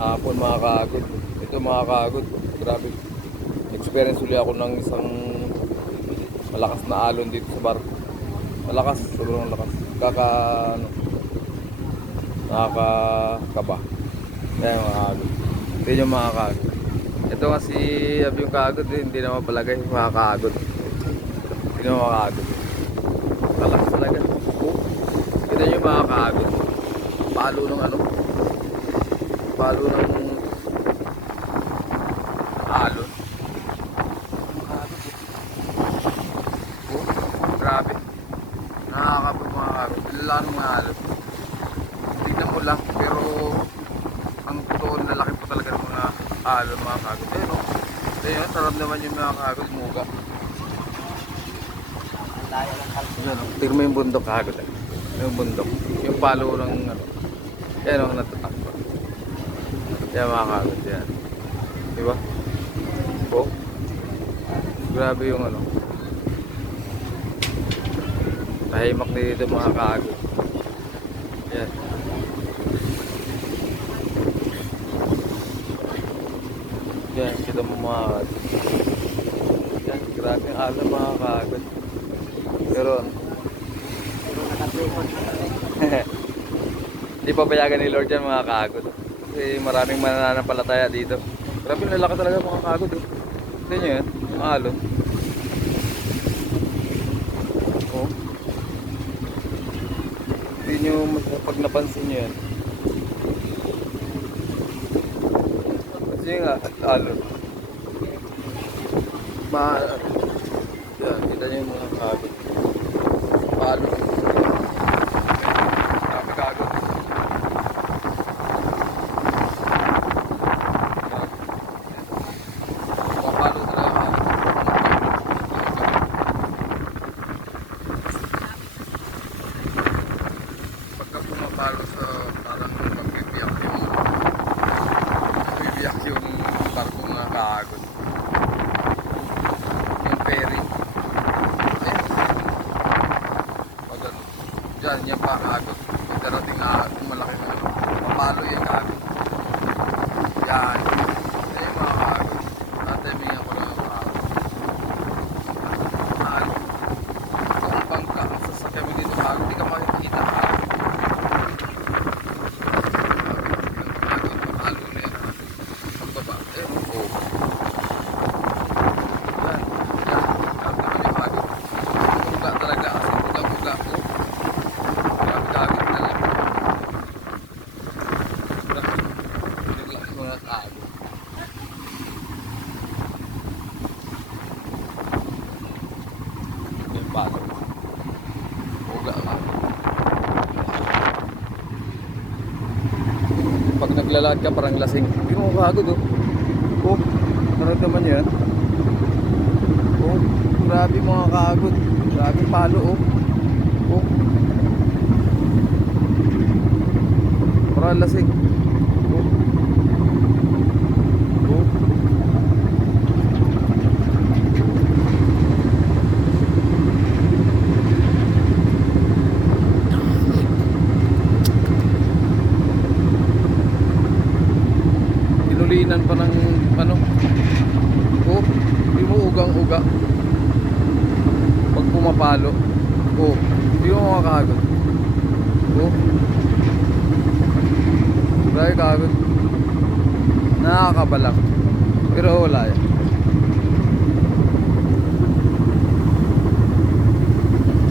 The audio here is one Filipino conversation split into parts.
Hapon mga kaagod. Ito mga kaagod. Grabe. Experience ulit ako ng isang malakas na alon dito sa barko. Malakas, sobrang lakas. Ano, nakakakaba. Kaya mga kaagod. Ito yung mga kaagod. Ito nga si yung kaagod, hindi na mapalagay mga kaagod. Hindi na mga kaagod. Malakas talaga. Ito yung mga kaagod. Palo ng ano? Palo ng alon. Grabe. Nakakabot mga kaagod. Ilan ng mga alon. Tignan mo lang, pero ang totoo na laki po talaga ng mga alon mga kaagod. Ayun o. Ayun, sarap naman yung mga kaagod. Muga. Tignan mo yung bundok kaagod. Yung bundok. Yung palo ng ano. Yan o, natatakot. Yan mga kaagod. Yan. Diba? Oh. Grabe yung ano. Nahimak dito mga kaagod. Yan. Yan, kita mo mga kaagod. Yan, grabe yung alam mga kaagod. Pero hindi pa payagan ni Lord yan mga kaagod. Kasi maraming mananampalataya dito. Grabe lalaki talaga mga kaagod. Hindi nyo yan, mga alon. Oh. Hindi nyo pag napansin nyo yan. Kasi nga, alon. Yan, kita nyo yung mga kaagod. Palo. Grabe kaagod. Pumapalo talaga. Pagka pumapalo sa parang pagbibiyak yung barko mga kaagod. Yung ferry. Diyan, yan pa kaagod. Pag darating na malaki na mapalo yung kaagod. Yan. Yan yung mga kaagod. Natimingan ko lang ang kaagod. Ano? Kung bangka, ang sasakyan mo dito kaagod, di ka makikita kaagod. Kaagod, mapalo na yan. Ang baba. Eh, oo. Yan. Yan. Kaagod yung kaagod. Buga talaga. As buga-buga. Oh. Pag naglalakad ka parang lasing. Hindi mo kagod oh. Oh, naman yan. Oh, grabe mga kagod. Grabe palo oh. Oh. Parang lasing. Oh. Oh. Tinulinan pa ng ano. Oh, hindi mo ugang-uga. Pag pumapalo. Oh, hindi mo makakagod. Oh. Grabe kagod. Nakakabalak. Pero wala yan.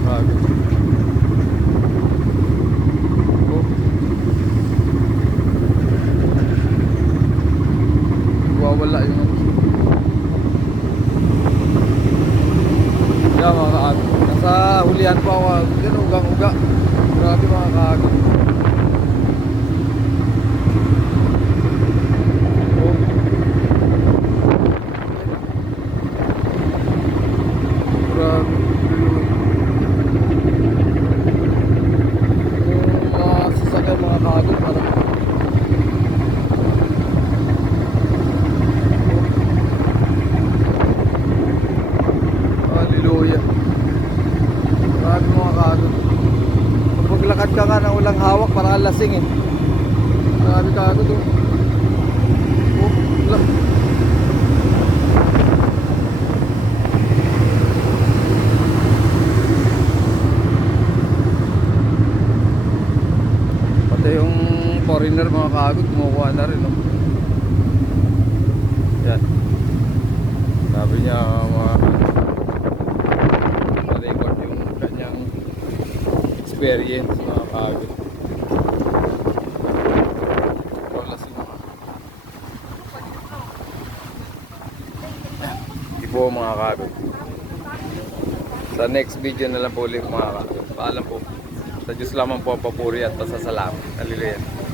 Kagod. Oh. Wawala yung ano. Yan mga kaagod. Nasa hulihan pa ako. Yan ugang-uga. Grabe mga kaagod. Maglakad ka nga na walang hawak para lasing eh. Grabe ka ito. Wala. Pati yung foreigner mga kaagod, kumukuha na rin, no? Yan. Sabi niya, ma-record yung kanyang experience mga kaagod. Wala sila. Ipo mga kaagod. Sa next video na lang po ulit mga kaagod. Paalam po. Sa Diyos lamang po ang papuri at pasasalamat. Hallelujah.